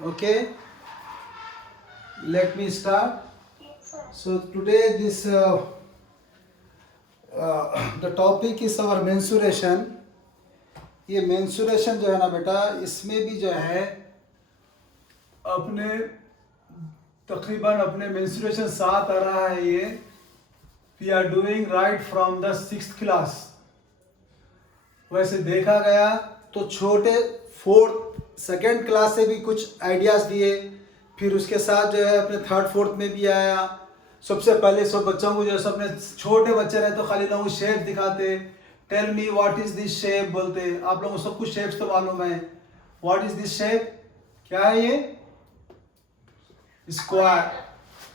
Okay, let me start. So today the topic is our mensuration. ये mensuration जो है ना बेटा, इसमें भी जो है अपने तकरीबन अपने mensuration साथ आ रहा है ये. We are doing right from the 6th class. वैसे देखा गया तो छोटे 4th सेकेंड क्लास से भी कुछ आइडियाज़ दिए, फिर उसके साथ जो है अपने 3rd 4th में भी आया. सबसे पहले सब बच्चों को जो है अपने छोटे बच्चे रहे तो खाली ना वो शेप दिखाते, tell me what is this shape बोलते. आप लोगों को सब कुछ शेप्स तो मालूम है. व्हाट इज दिस शेप, क्या है ये? स्क्वायर.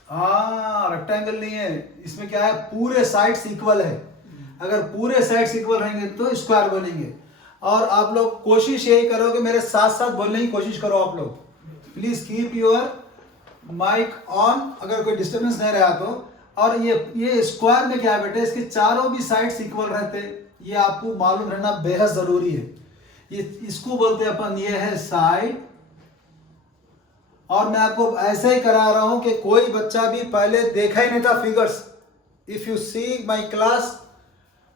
हाँ, रेक्टेंगल नहीं है. इसमें क्या है, पूरे साइड्स इक्वल है. अगर पूरे साइड्स इक्वल रहेंगे तो स्क्वायर बनेंगे. और आप लोग कोशिश यही करो कि मेरे साथ साथ बोलने की कोशिश करो. आप लोग please keep your mic on, अगर कोई डिस्टर्बेंस नहीं रहा तो. और ये स्क्वायर में क्या है बेटे, इसके चारों भी साइड्स इक्वल रहते, ये आपको मालूम रहना बेहद जरूरी है. ये इसको बोलते हैं अपन, ये है साइड. और मैं आपको ऐसे ही करा रहा हूं कि कोई बच्चा भी पहले देखा ही नहीं था figures. If you see my class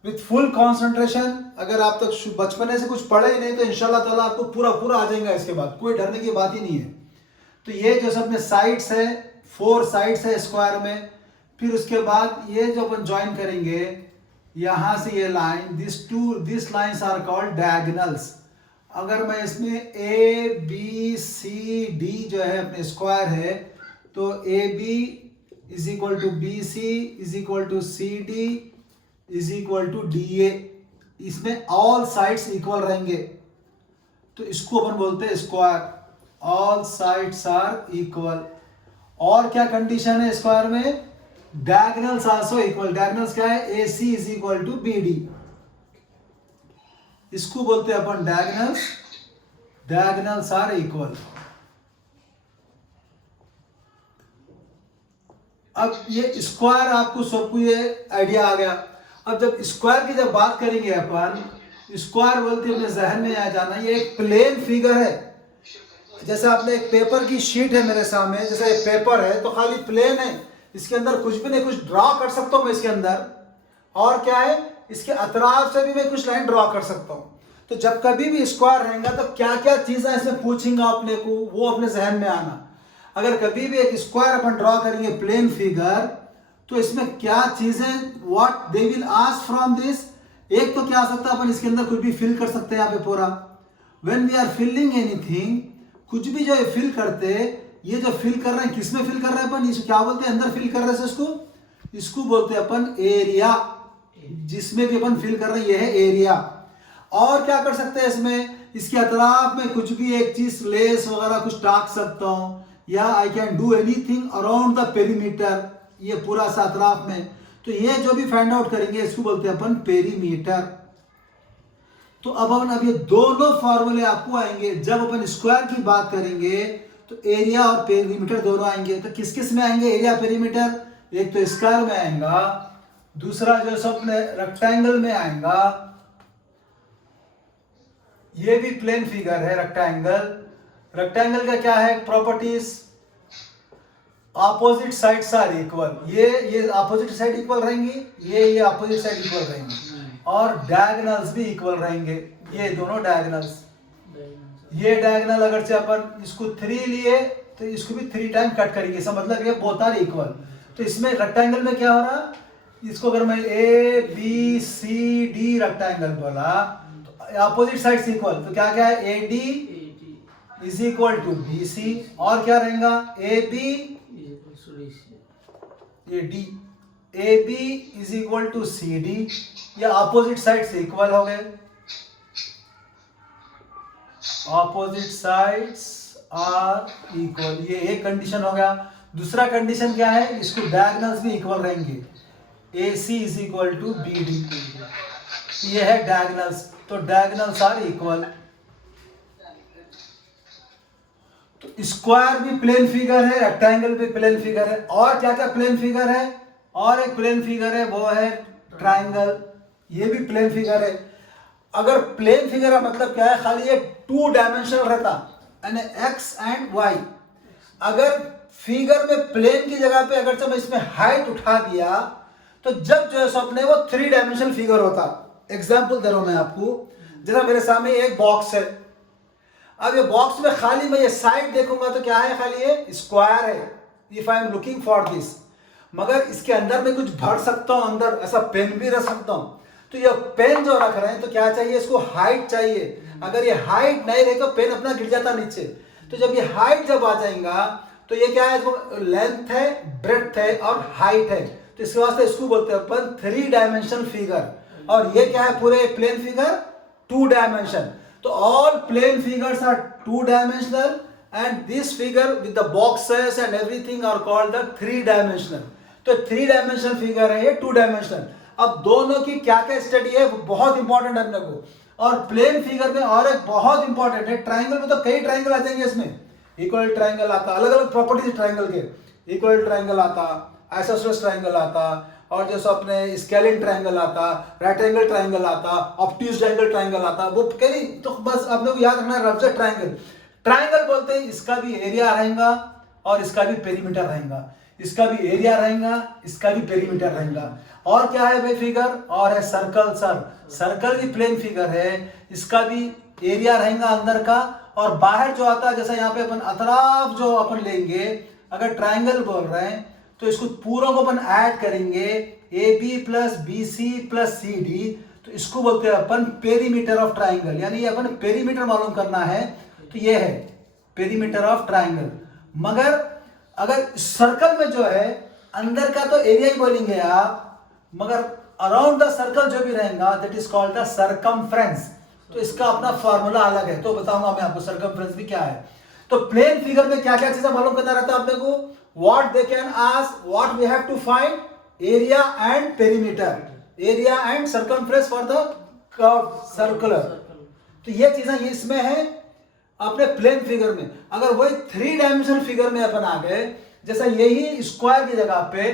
with full concentration, अगर आप तक बचपने से कुछ पढ़े ही नहीं तो इंशाल्लाह ताला आपको पूरा पूरा आ जाएगा. इसके बाद कोई डरने की बात ही नहीं है. तो ये जो सब में साइड्स है, 4 साइड्स है स्क्वायर में. फिर उसके बाद ये जो अपन ज्वाइन करेंगे, यहां से ये line, this lines are called diagonals. अगर मैं इसमें ए बी सी डी जो है अपने स्क्वायर है, तो A B is equal to B C is equal to C D is equal to D A. इसमें ऑल साइड्स इक्वल रहेंगे तो इसको अपन बोलते हैं square. All sides are equal. और क्या कंडीशन है स्क्वायर में? Diagonals also equal. डायगोनल्स क्या है? A C is equal to B D. इसको बोलते हैं अपन डायगोनल्स. Diagonals are equal. अब ये स्क्वायर, आपको सबको ये आइडिया आ गया. अब जब स्क्वायर की जब बात करेंगे अपन, स्क्वायर बोलते अपने जहन में आ जाना, ये एक प्लेन फिगर है. जैसे आपने एक पेपर की शीट है मेरे सामने, जैसे एक पेपर है तो खाली प्लेन है, इसके अंदर कुछ भी नहीं, कुछ ड्रॉ कर सकता हूं मैं इसके अंदर. और क्या है, इसके अतराफ से भी मैं कुछ लाइन ड्रॉ कर सकता हूं. तो जब कभी भी स्क्वायर रहेगा तो क्या क्या चीजें इसमें पूछेंगे अपने को, वो अपने जहन में आना. अगर कभी भी एक स्क्वायर अपन ड्रॉ करेंगे प्लेन फिगर, तो इसमें क्या चीजें, what they will ask from this. एक तो क्या आ सकता है, अपन इसके अंदर कुछ भी फिल कर सकते हैं. यहाँ पे पूरा when we are filling anything, कुछ भी जो है फिल करते, ये जो फिल कर रहे हैं किसमें फिल कर रहे हैं अपन, इसको क्या बोलते हैं, अंदर फिल कर रहे हैं. इसको बोलते हैं अपन एरिया. जिसमें भी अपन फिल कर रहे हैं ये है एरिया. और क्या कर सकते हैं इसमें, इसके अतराफ में कुछ भी एक चीज, लेस वगैरह कुछ टाक सकता हूं, या I can do anything around the perimeter, ये पूरा सा अतराफ में. तो ये जो भी फाइंड आउट करेंगे इसको बोलते हैं अपन पेरीमीटर. तो अब ये दोनों फॉर्मूले आपको आएंगे जब अपन स्क्वायर की बात करेंगे. तो एरिया और पेरीमीटर दोनों आएंगे. तो किस किस में आएंगे एरिया पेरीमीटर? एक तो स्क्वायर में आएगा, दूसरा जो सब रेक्टेंगल में आएगा. ये भी प्लेन फिगर है रेक्टेंगल. रेक्टेंगल का क्या है properties? Opposite sides are equal. ये ऑपोजिट साइड इक्वल रहेंगी, ये ऑपोजिट साइड इक्वल रहेंगी. और डायगोनल्स भी इक्वल रहेंगे, ये दोनों डायगोनल्स. ये डायगोनल अगर से अपन इसको 3 लिए तो इसको भी 3 टाइम कट करेंगे. इसका मतलब ये बोथ आर इक्वल. तो इसमें रेक्टेंगल में क्या हो रहा, इसको अगर मैं A B C D rectangle बोला तो अपोजिट साइड्स इक्वल. तो क्या क्या है, A D is equal to B C. और क्या रहेगा, ए बी, ये D, A B is equal to C D. ये अपोजिट साइड्स इक्वल हो गए. ऑपोजिट साइड्स आर इक्वल, ये एक कंडीशन हो गया. दूसरा कंडीशन क्या है, इसको डायगोनल्स भी इक्वल रहेंगे. A C is equal to B D, ये है डायगोनल्स. तो डायगोनल्स आर इक्वल. तो स्क्वायर भी प्लेन फिगर है, रेक्टेंगल भी प्लेन फिगर है. और क्या क्या प्लेन फिगर है, और एक प्लेन फिगर है वो है ट्राइंगल. ये भी प्लेन फिगर है. अगर प्लेन फिगर का मतलब क्या है, खाली एक 2 डायमेंशनल रहता, यानी एक्स एंड वाई। अगर फिगर में प्लेन की जगह पे अगर से मैं इसमें हाइट उठा दिया तो जब जो है सो अपने वो 3 डायमेंशनल फिगर होता। एग्जाम्पल दे रहा हूं मैं आपको, जैसा मेरे सामने एक बॉक्स है। अब ये बॉक्स में खाली मैं ये साइड देखूंगा तो क्या है, खाली ये स्क्वायर है। If I am looking for this, मगर इसके अंदर मैं कुछ भर सकता हूं, अंदर ऐसा पेन भी रख सकता हूं। तो ये पेन जो रख रहे हैं तो क्या चाहिए, इसको हाइट चाहिए। अगर ये हाइट नहीं रही तो पेन अपना गिर जाता नीचे। तो जब ये हाइट जब आ जाएगा तो ये क्या है, इसको लेंथ है, ब्रेड्थ है और हाइट है। तो इसके वास्ते इसको बोलते हैं अपन 3 डायमेंशनल फिगर। और ये क्या है, पूरे प्लेन फिगर 2 डायमेंशन। तो all plane figures are 2 dimensional and this figure with the boxes and everything are called the 3 dimensional. तो 3 डायमेंशनल फिगर है ये 2 डायमेंशनल। अब दोनों की क्या क्या स्टडी है वो बहुत इंपॉर्टेंट है अपने को। और प्लेन फिगर में और एक बहुत इंपॉर्टेंट है, ट्राइंगल में तो कई ट्राइंगल आ जाएंगे इसमें। इक्वल ट्राइंगल आता, अलग अलग प्रॉपर्टीज ट्राइंगल के, इक्वल ट्राइंगल आता, आइसोसेलेस ट्राइंगल आता, और जैसे अपने स्केलिन ट्राइंगल आता, राइट एंगल ट्राइंगल आता, ऑब्ट्यूज एंगल ट्राइंगल आता। वो कई, तो बस आपने को याद रखना है रफजर ट्राइंगल। ट्राइंगल बोलते हैं इसका भी एरिया रहेगा और इसका भी पेरीमीटर रहेगा, इसका भी एरिया रहेगा, इसका भी पेरीमीटर रहेगा। और क्या है भाई फिगर, और है सर्कल। सर्कल भी प्लेन फिगर है, इसका भी एरिया रहेगा अंदर का, और बाहर जो आता है, जैसा यहाँ पे अपन अतराफ जो अपन लेंगे, अगर ट्राइंगल बोल रहे हैं तो इसको पूरा को अपन ऐड करेंगे, A B plus B C plus C D, तो इसको बोलते हैं अपन पेरीमीटर ऑफ ट्राइंगल। यानी ये अपन पेरीमीटर मालूम करना है, तो ये है पेरीमीटर ऑफ ट्राइंगल। मगर अगर सर्कल में जो है अंदर का तो एरिया ही बोलेंगे आप, मगर अराउंड द सर्कल जो भी रहेगा that is called the circumference. तो इसका अपना फार्मूला अलग है, तो बताऊंगा मैं आपको सर्कमफ्रेंस भी क्या है। तो प्लेन फिगर में क्या क्या चीजें मालूम करना रहता है अपने को, what they can ask, what we have to find, area and perimeter, area and circumference for the curve circular. तो ये चीजें ये इसमें है अपने प्लेन फिगर में। अगर वही 3 डायमेंशनल फिगर में अपन आ गए, जैसा यही स्क्वायर की जगह पे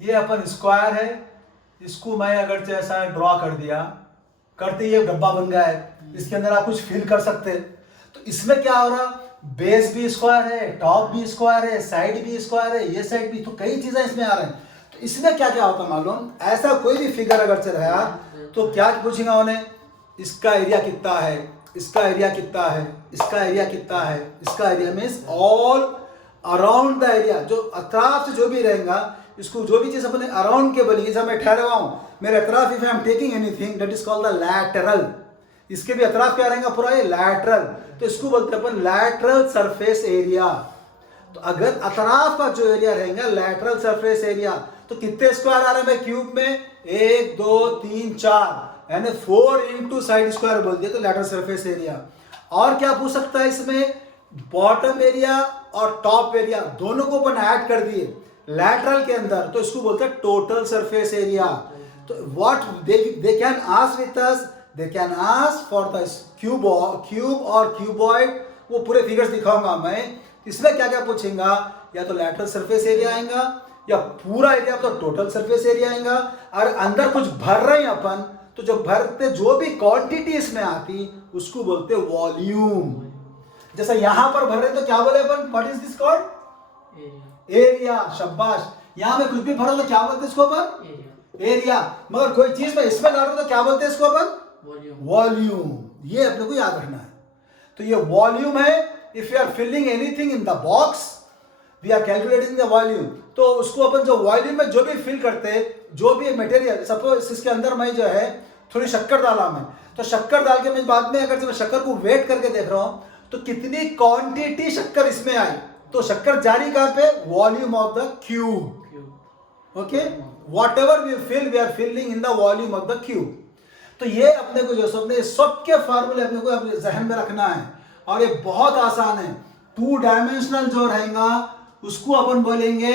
ये अपन स्क्वायर है, इसको मैं अगर जैसा ड्रॉ कर दिया, करते ये डब्बा बन गया है, इसके अंदर आप कुछ फिल कर सकते हैं। तो इसमें क्या हो रहा, बेस भी स्क्वायर है, टॉप भी स्क्वायर है, साइड भी स्क्वायर है, ये साइड भी, तो कई चीजें इसमें आ रहे हैं। तो इसमें क्या क्या होता मालूम, ऐसा कोई भी फिगर अगर चल रहा तो क्या पूछेगा उन्हें, इसका एरिया कितना है, इसका एरिया कितना है, इसका एरिया कितना है, इसका area means all around the area, जो अतराफ से जो भी रहेगा, इसको जो भी चीज अपने अराउंड के बनी, जैसा मैं ठहरा हुआ हूं मेरे अतराफ, if I am taking anything that is called the lateral, इसके भी अतराफ क्या रहेगा, पूरा ये लैटरल। तो इसको बोलते हैं अपन लैटरल सरफेस एरिया। तो अगर अतराफ का जो एरिया रहेगा लैटरल सरफेस एरिया, तो कितने स्क्वायर आ रहे हैं भाई क्यूब में, 1 2 3 4, यानी 4 इंटू साइड स्क्वायर बोल दिया, तो लैटरल सरफेस एरिया। और क्या पूछ सकता है इसमें, बॉटम एरिया और टॉप एरिया दोनों को अपन ऐड कर दिए लैटरल के अंदर, तो इसको बोलते हैं टोटल सरफेस एरिया। तो what they can ask with us, they can ask for the cube और क्यूबॉइड, वो पूरे फिगर्स दिखाऊंगा मैं। इसमें क्या क्या पूछेगा, या तो लैटरल सरफेस एरिया आएगा, या पूरा एरिया तो टोटल सरफेस एरिया आएगा। और अंदर कुछ भर रहे हैं अपन, तो जो भरते जो भी क्वांटिटी इसमें आती उसको बोलते हैं वॉल्यूम। जैसा यहां पर भर रहे तो क्या बोले अपन, what is this called, area. शाबाश, यहां में कुछ भी भरो तो क्या बोलते हैं इसको अपन, एरिया। मगर कोई चीज में इसमें डाल रहे तो क्या बोलते हैं इसको अपन, वॉल्यूम। ये अपने को याद रखना है। तो ये वॉल्यूम है। If you are filling anything in the box we are calculating the volume. तो उसको अपन जो वॉल्यूम में जो भी फिल करते हैं, जो भी मटेरियल, सपोज इसके अंदर मैं जो है थोड़ी शक्कर डाला मैं, तो शक्कर डाल के मैं बाद में अगर मैं शक्कर को वेट करके देख रहा हूं तो कितनी क्वांटिटी शक्कर इसमें आई, तो शक्कर जारी कहां पे, volume of the cube. Okay, whatever we fill we are filling in the volume of the cube. तो ये अपने को जो सबने सबके फार्मूले अपने को अपने जहन में रखना है, और ये बहुत आसान है। 2 डायमेंशनल जो रहेगा उसको अपन बोलेंगे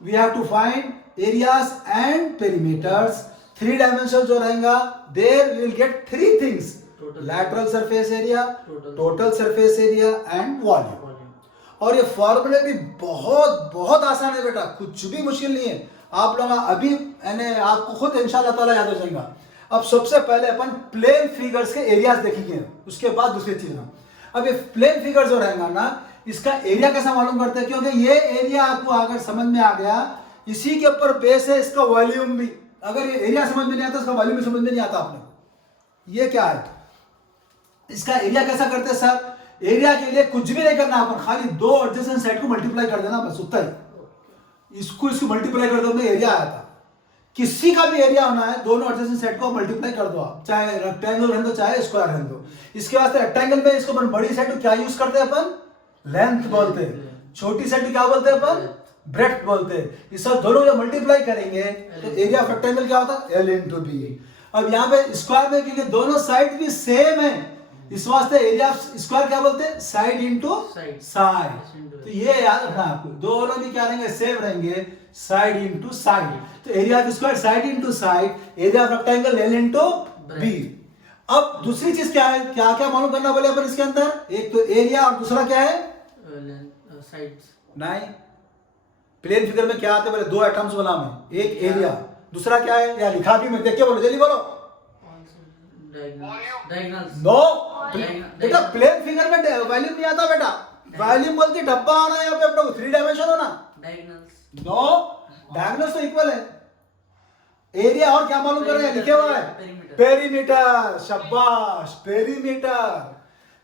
we have to find areas and perimeters. 3 dimensional जो रहेगा there we will get 3 things, lateral surface area, total surface area and volume. और ये फॉर्मूले भी बहुत बहुत आसान है बेटा, कुछ भी मुश्किल नहीं है। आप लोग अभी आपको खुद इंशाल्लाह ताला याद हो जाएगा। अब सबसे पहले अपन प्लेन फिगर्स के एरियाज देखेंगे, उसके बाद दूसरी चीज। अब ये प्लेन फिगर जो रहेगा ना, इसका एरिया कैसा मालूम करते हैं, क्योंकि ये एरिया आपको अगर समझ में आ गया, इसी के ऊपर बेस है इसका वॉल्यूम भी। अगर ये एरिया समझ में नहीं आता, इसका वॉल्यूम भी समझ में नहीं आता आपने। ये क्या है, इसका एरिया कैसा करते हैं सर? एरिया के लिए कुछ भी नहीं करना, अपन खाली दो एडजेसेंट साइड को मल्टीप्लाई कर देना, बस उतना ही। इसको मल्टीप्लाई कर दो, में एरिया आया था। किसी का भी एरिया होना है, दोनों एडजेसेंट साइड को मल्टीप्लाई कर दो आप, चाहे रेक्टेंगल रहने दो चाहे स्क्वायर रहने दो। इसके वास्ते रेक्टेंगल में इसको अपन बड़ी साइड को क्या यूज करते हैं, अपन लेंथ बोलते हैं। छोटी साइड को क्या बोलते हैं अपन? ब्रेड्थ बोलते हैं। इस सब दोनों जब मल्टीप्लाई करेंगे तो एरिया ऑफ रेक्टेंगल क्या होता है? L into B। अब यहाँ पे स्क्वायर में क्योंकि दोनों साइड भी सेम है, इस वास्ते एरिया ऑफ स्क्वायर क्या बोलते हैं? Side into side. तो ये याद रखना आपको, दोनों भी क्या रहेंगे? सेम रहेंगे, साइड इंटू साइड। तो area of square side into side, area of rectangle L into B। अब दूसरी चीज क्या है, क्या क्या मालूम करना बोले अपन इसके अंदर? एक तो एरिया और दूसरा क्या है? साइड्स। नहीं, प्लेन फिगर में क्या आते हैं बोले? दो आइटम्स बोला मैं, एक एरिया, दूसरा क्या है? या लिखा भी मैं, देख के बोलो, जल्दी बोलो। डायगोनल्स। नो बेटा, प्लेन फिगर में वॉल्यूम नहीं आता बेटा। वॉल्यूम बोलते डब्बा आना, यहाँ पे अपने को 3 डायमेंशन होना। डायगोनल्स। नो, डायगोनल्स तो इक्वल है। एरिया और क्या मालूम कर रहे हैं? लिखे हुआ है पेरीमीटर। शाबाश, पेरीमीटर।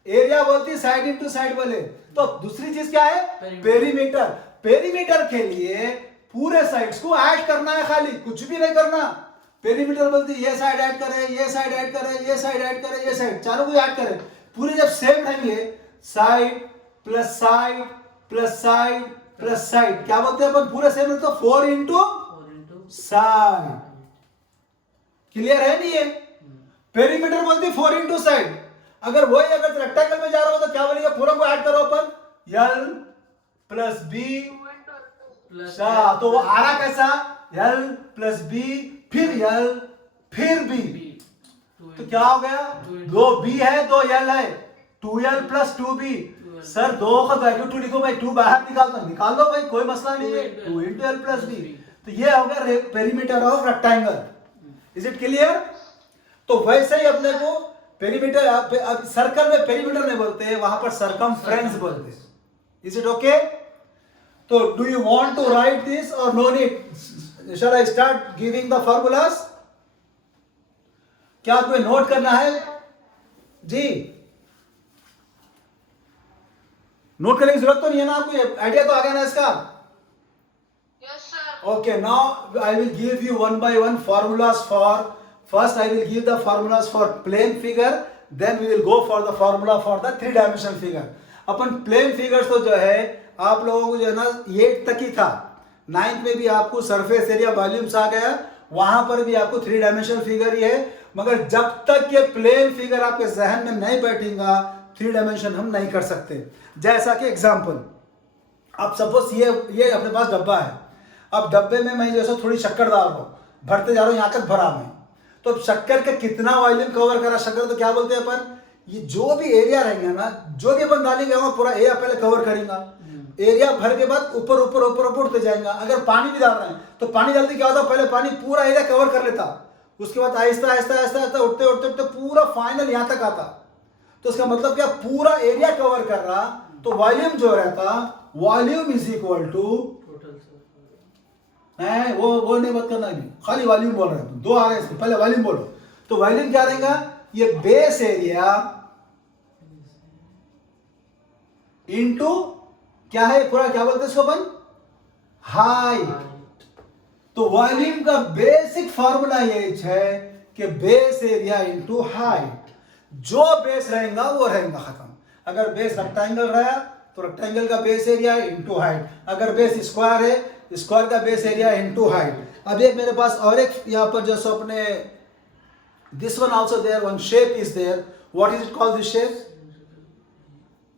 एरिया बोलती साइड इंटू साइड बोले, तो दूसरी चीज क्या है? पेरीमीटर। पेरीमीटर के लिए पूरे साइड्स को ऐड करना है, खाली कुछ भी नहीं करना। पेरीमीटर बोलती ये साइड ऐड करे, ये साइड ऐड करे, ये साइड ऐड करे, ये साइड, चारों को ऐड करे। पूरे जब सेम रहेंगे, side plus side plus side plus side, क्या बोलते हैं अपन? पूरे सेम है तो 4 इंटू साइड। क्लियर है नहीं है? पेरीमीटर बोलती 4 इंटू साइड। अगर वही अगर रेक्टेंगल में जा रहा हो तो क्या बोलेगा? पूरा को ऐड करो अपन, L प्लस बी, तो वो आ रहा कैसा? L प्लस बी, फिर L, फिर B। तो क्या हो गया? 2 B है, 2 L है, 2L प्लस 2B। सर 2 का वैल्यू 2 लिखो भाई, 2 बाहर निकाल दो भाई, कोई मसला नहीं है। 2 इंटू L प्लस B। तो ये हो गया perimeter of rectangle. Is it clear? तो वैसे ही अपने को पेरीमीटर, अब सर्कल में पेरीमीटर नहीं बोलते हैं, वहां पर सरकमफ्रेंस बोलते हैं। Is it okay? तो do you want to write this और no need? Shall I start giving the formulas? क्या आपको नोट करना है जी? नोट करने की जरूरत तो नहीं है ना आपको? आइडिया तो आ गया ना इसका? Yes, sir. Okay, now I will give you one by one formulas for, first I will give the formulas for plane figure, then we will go for the formula for the 3-dimensional figure. अपन plane figures तो जो है आप लोगों को जो है ना 8 तक ही था, 9th में भी आपको सरफेस एरिया वॉल्यूम्स आ गया, वहां पर भी आपको 3-डायमेंशनल फिगर ही है। मगर जब तक ये प्लेन फिगर आपके जहन में नहीं बैठेगा, 3 डायमेंशन हम नहीं कर सकते। जैसा कि एग्जाम्पल, अब सपोज ये अपने पास डब्बा है, अब डब्बे में मैं जैसे थोड़ी शक्कर डाल रहा हूँ, भरते जा रहा हूँ, यहाँ तक भरा मैं, तो अब शक्कर का कितना वॉल्यूम कवर करा शक्कर, तो क्या बोलते हैं अपन, ये जो भी एरिया रहेंगे ना, जो भी अपन डालेंगे वो पूरा एरिया पहले कवर करेगा। एरिया भर के बाद ऊपर ऊपर ऊपर ऊपर उठते जाएगा। अगर पानी भी डाल रहे हैं तो पानी डालते क्या होता, पहले पानी पूरा एरिया कवर कर लेता, उसके बाद आहिस्ता आहिस्ता आहिस्ता आहिस्ता उठते उठते उठते पूरा फाइनल यहाँ तक आता। तो इसका मतलब क्या, पूरा एरिया कवर कर रहा, तो वॉल्यूम जो रहता, वॉल्यूम इज इक्वल टू, वो नहीं बात करना है, खाली वॉल्यूम बोल रहे हैं, दो आ रहे हैं, पहले वॉल्यूम बोलो। तो वॉल्यूम क्या रहेगा, ये बेस एरिया इनटू क्या है, पूरा क्या बोलते हैं इसको अपन, हाइट। तो वॉल्यूम का बेसिक फॉर्मूला ये है कि बेस एरिया इनटू हाइट, जो बेस रहेगा वो रहेगा खत्म। अगर बेस रेक्टेंगल रहा तो रेक्टेंगल का बेस एरिया इनटू हाइट, अगर बेस स्क्वायर है, स्क्वायर का बेस एरिया इनटू हाइट। अब एक मेरे पास और एक यहाँ पर जो सो अपने, this one also there, one shape is there, what is it called this shape,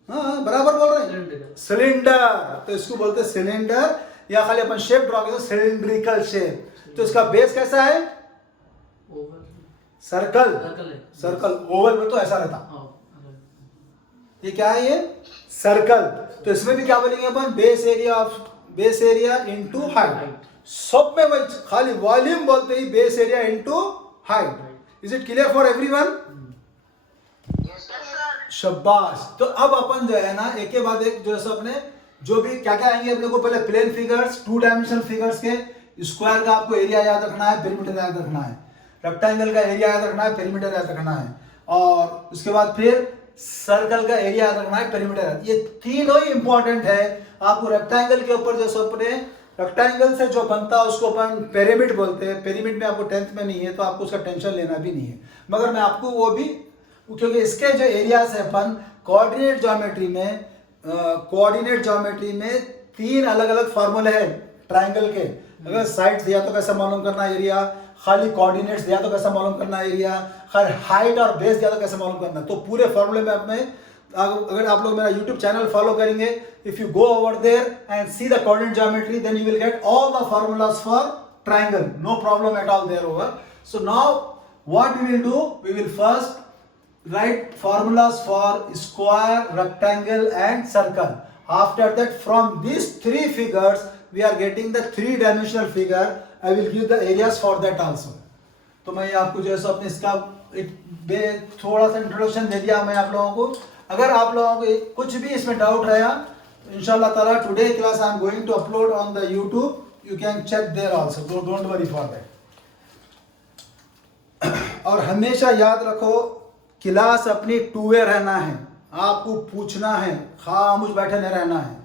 हाँ बराबर बोल रहे हैं, सिलेंडर। तो इसको बोलते हैं सिलेंडर, या खाली अपन शेप ड्रॉ करें सिलेंड्रिकल शेप। तो इसका बेस कैसा है, सर्कल, सर्कल। ओवल में तो ऐसा रहता, ये क्या है, ये सर्कल। तो इसमें भी क्या बोलेंगे अपन, base area of, base area into height. सब में वही, खाली वॉल्यूम बोलते ही base area into height. Is it clear for everyone? शाबाश। तो अब अपन जो है ना एक के बाद एक जो है सो अपने जो भी क्या क्या आएंगे अपने को, पहले plane figures, two dimensional figures के, स्क्वायर का आपको एरिया याद रखना है, पेरीमीटर याद रखना है, रेक्टेंगल का एरिया याद रखना है, पेरीमीटर याद रखना है, और उसके बाद फिर सर्कल का एरिया याद रखना है, पेरीमीटर। ये तीनों ही इंपॉर्टेंट है। आपको रेक्टेंगल के ऊपर जो सो अपने रेक्टेंगल से जो बनता है उसको अपन पिरामिड बोलते हैं। पिरामिड में आपको 10th में नहीं है तो आपको उसका टेंशन लेना भी नहीं है, मगर मैं आपको वो भी, क्योंकि इसके जो एरियाज है अपन कोऑर्डिनेट ज्योमेट्री में 3 अलग अलग फार्मूले हैं ट्राइंगल के। अगर साइड्स दिया तो कैसे मालूम करना एरिया, खाली कोऑर्डिनेट्स दिया तो कैसे मालूम करना एरिया, खाली हाइट और बेस दिया तो कैसे मालूम करना। तो पूरे फार्मूले में अपने, अगर आप लोग मेरा YouTube चैनल फॉलो करेंगे, if you go over there and see the coordinate geometry, then you will get all the formulas for triangle, no problem at all there over. So now what we will do, we will first write formulas for square, rectangle and circle. After that, from these 3 figures we are getting the 3-dimensional figure. I will give the areas for that also. तो मैं आपको जो है सो अपने इसका एक थोड़ा सा इंट्रोडक्शन दे दिया मैं आप लोगों को। अगर आप लोगों को कुछ भी इसमें डाउट रहा तो इंशाल्लाह ताला today class I am going to upload on the YouTube, you can check there also, don't worry for that. और हमेशा याद रखो क्लास अपनी 2 वे रहना है, आपको पूछना है, खामोश बैठे नहीं रहना है,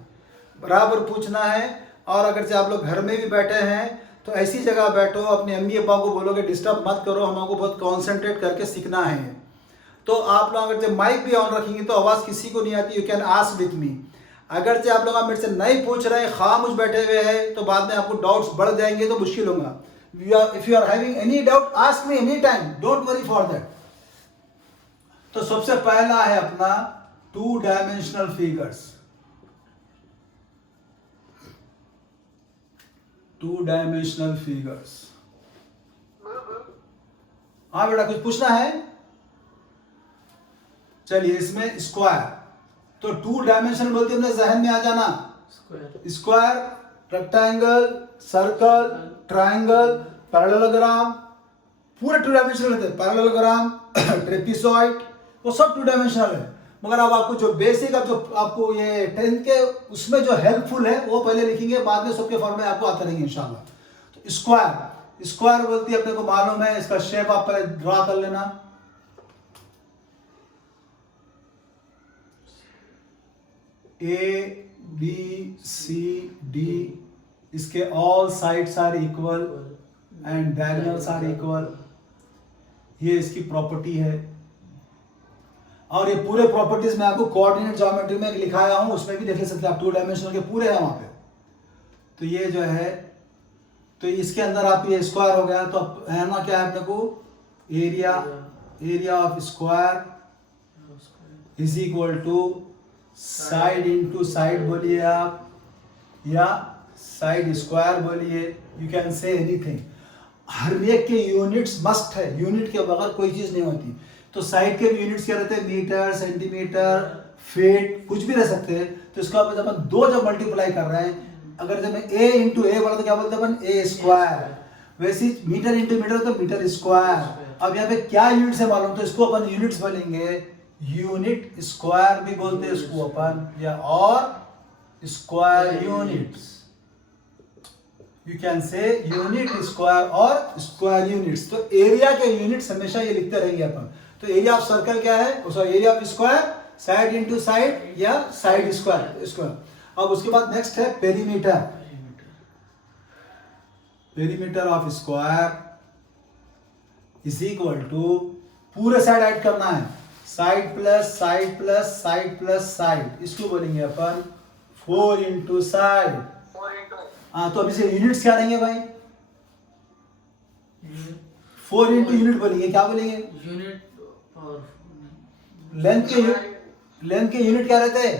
बराबर पूछना है। और अगर से आप लोग घर में भी बैठे हैं तो ऐसी जगह बैठो, अपने अम्मी अब्बा को बोलोगे डिस्टर्ब मत करो, हमको बहुत कॉन्सेंट्रेट करके सीखना है। तो आप लोग अगर से माइक भी ऑन रखेंगे तो आवाज़ किसी को नहीं आती, you can ask with me. अगर से आप लोग मेरे से नहीं पूछ रहे, खामोश बैठे हुए हैं, तो बाद में आपको डाउट्स बढ़ जाएंगे तो मुश्किल होगा। If you are having any doubt ask me any time, don't worry for that. तो सबसे पहला है अपना 2-डायमेंशनल फिगर्स। 2-डायमेंशनल फिगर्स। हाँ बेटा कुछ पूछना है? चलिए इसमें स्क्वायर, तो 2-डायमेंशनल बोलते हैं, जहन में आ जाना square, rectangle, circle, triangle, parallelogram, पूरे 2-डायमेंशनल होते हैं। पैरेललोग्राम, ट्रेपेजॉइड, वो सब 2-डायमेंशनल है। मगर अब आपको जो बेसिक, अब जो आपको ये 10th के उसमें जो हेल्पफुल है वो पहले लिखेंगे, बाद में सबके फॉर्म में आपको आते रहेंगे इंशाल्लाह। तो स्क्वायर बोलती है, अपने को मालूम है, इसका शेप आप पहले ड्रा कर लेना। ABCD, इसके all sides are equal and diagonals are equal, ये इसकी प्रॉपर्टी है। और ये पूरे प्रॉपर्टीज में आपको कोऑर्डिनेट ज्योमेट्री में लिखाया हूं, उसमें भी देख सकते हैं आप, 2-डायमेंशनल के पूरे हैं वहां पे। तो ये जो है, तो इसके अंदर आप ये स्क्वायर हो गया, तो अब है ना क्या है अपने को, area of square is equal to side into side बोलिए आप, या साइड स्क्वायर बोलिए, यू कैन से एनीथिंग। हर एक के यूनिट्स मस्ट है, यूनिट के बगैर कोई चीज नहीं होती। तो साइड के भी यूनिट्स क्या रहते हैं, मीटर, सेंटीमीटर, फीट, कुछ भी रह सकते हैं। तो इसका जब अपन 2 जब मल्टीप्लाई कर रहे हैं, अगर जब a इंटू ए बोला तो क्या बोलते हैं अपन, ए स्क्वायर। वैसे मीटर इंटू मीटर तो मीटर स्क्वायर। अब यहाँ पे क्या यूनिट्स है मालूम, तो इसको अपन यूनिट्स बोलेंगे, यूनिट स्क्वायर भी बोलते हैं इसको अपन, या और स्क्वायर यूनिट्स, यू कैन से यूनिट स्क्वायर और स्क्वायर यूनिट्स। तो एरिया के यूनिट्स हमेशा ये लिखते रहेंगे अपन। तो एरिया ऑफ सर्कल क्या है, area of square, side into side या साइड स्क्वायर। अब उसके बाद नेक्स्ट है perimeter. Perimeter of square is equal to, पूरे साइड ऐड करना है, side plus side plus side plus side, इसको बोलेंगे अपन 4 इंटू साइड। हाँ, तो अब इसे यूनिट्स क्या देंगे भाई, 4 इंटू यूनिट बोलेंगे, क्या बोलेंगे, यूनिट और लेंथ के यूनिट क्या रहते हैं,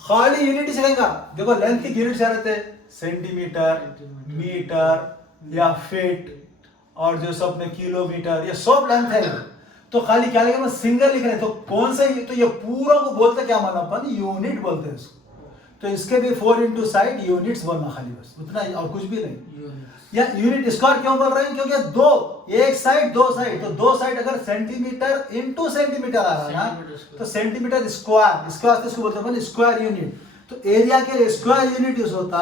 खाली यूनिट ही चलेगा। देखो लेंथ के यूनिट क्या रहते हैं, सेंटीमीटर, मीटर या फीट, और जो सब में किलोमीटर, ये सब लेंथ है। तो खाली क्या लगेगा, सिंगल लिख रहे हैं, तो कौन सा, तो ये पूरा को बोलते क्या माना अपन, यूनिट बोलते हैं इसको। तो इसके भी 4 इंटू साइड यूनिट्स बोलना खाली, बस उतना ही और कुछ भी नहीं। यूनिट्स। या यूनिट स्क्वायर क्यों बोल रहे हैं, क्योंकि दो, एक साइड दो साइड, तो दो साइड अगर सेंटीमीटर इंटू सेंटीमीटर आ रहा है ना, तो सेंटीमीटर स्क्वायर, इसके वास्ते इसको बोलते हैं स्क्वायर यूनिट। तो एरिया के लिए स्क्वायर यूनिट यूज होता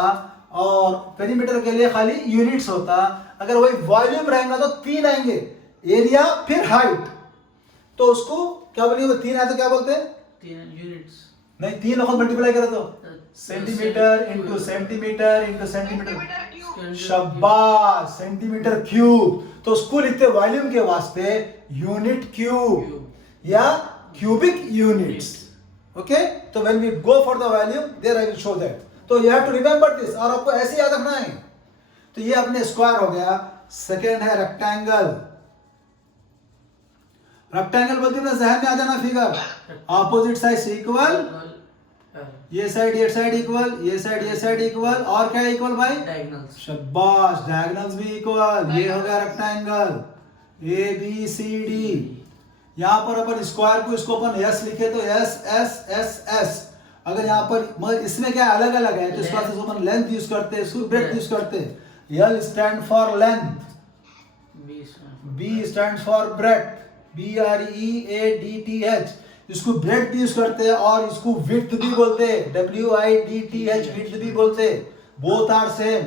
और पेरीमीटर के लिए खाली यूनिट्स होता। अगर वही वॉल्यूम रहेगा तो 3 आएंगे, एरिया फिर हाइट, तो उसको क्या बोलेंगे, वो 3 आए तो क्या बोलते हैं, 3 यूनिट्स नहीं 3 लोग मल्टीप्लाई करे तो centimetre into centimetre into centimetre, शाबाश, सेंटीमीटर क्यूब। तो उसको लिखते वॉल्यूम के वास्ते यूनिट क्यूब या क्यूबिक यूनिट्स। ओके, तो when we go for the volume there I will show that. तो you have to remember this, और आपको ऐसे याद रखना है। तो ये अपने स्क्वायर हो गया। सेकेंड है रेक्टेंगल। रेक्टेंगल बोलते हैं जहन में आ जाना फिगर, ऑपोजिट साइड इक्वल, ये साइड इक्वल, ये साइड इक्वल, और क्या इक्वल भाई, डायगोनल्स। शाबाश, डायगोनल्स भी इक्वल। ये हो गया rectangle, A B C D. यहाँ पर अपन स्क्वायर को, इसको अपन एस लिखे तो एस एस एस एस। अगर यहाँ पर मगर इसमें क्या अलग अलग है, तो इसके बाद अपन लेंथ यूज करते हैं, इसको ब्रेड्थ यूज करते हैं। L stand for length, B stand for breadth, BREADTH। इसको ब्रेड्थ भी यूज करते हैं और इसको विड्थ भी बोलते हैं, WIDTH, विड्थ भी बोलते हैं। Both are same,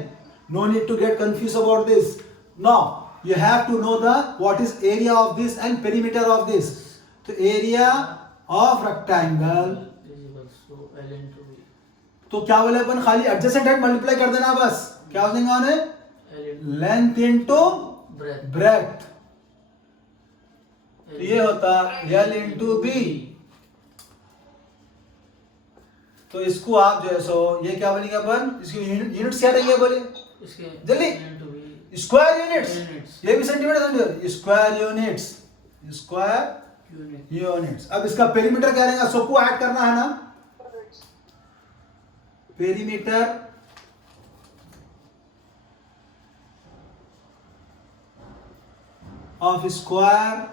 no need to get confuse about this. Now you have to know the what is area of this and perimeter of this. तो एरिया ऑफ रेक्टेंगल, तो क्या बोले अपन, खाली एडजेसेंट साइड मल्टीप्लाई कर देना बस। क्या हो जाएगा उन्हें, लेंथ इनटू ब्रेड्थ। तो ये होता L इंटू बी। तो इसको आप जो है सो ये क्या बनेगा अपन, इसकी यूनिट्स क्या रहेंगे बोले जल्दी, स्क्वायर यूनिट्स। ये भी centimetre, square units, square units. अब इसका पेरीमीटर क्या रहेगा, सबको ऐड करना है ना। Perimeter of square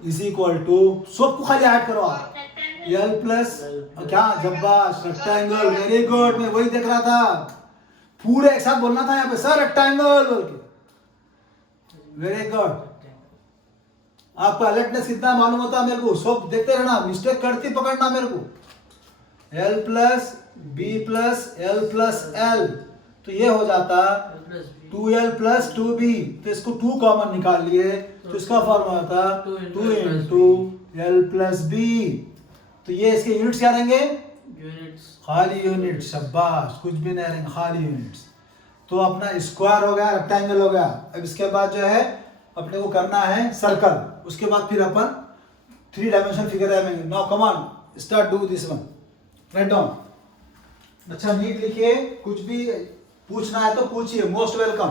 is equal to, सबको खाली ऐड करो आप, L प्लस क्या, जब्बाश, रेक्टेंगल। वेरी गुड, मैं वही देख रहा था, पूरे एक साथ बोलना था यहाँ पे सर, रेक्टेंगल बोल के। वेरी गुड, आपका अलर्टनेस कितना मालूम होता है मेरे को, सब देखते रहना, मिस्टेक करती पकड़ना मेरे को। L plus B plus L plus L, तो ये हो जाता 2L प्लस 2B। तो इसको 2 कॉमन निकाल लिए, तो इसका फॉर्मूला था 2 इंटू L प्लस B। तो ये इसके यूनिट्स क्या रहेंगे, यूनिट्स, खाली यूनिट। शाबाश, कुछ भी नहीं रहेंगे, खाली यूनिट्स। तो अपना स्क्वायर हो गया, रेक्टेंगल हो गया। अब इसके बाद जो है अपने को करना है सर्कल, उसके बाद फिर अपन 3 डायमेंशन फिगर है। Now come on, start do this one, write down. अच्छा नीट लिखिए, कुछ भी पूछना है तो पूछिए, मोस्ट वेलकम।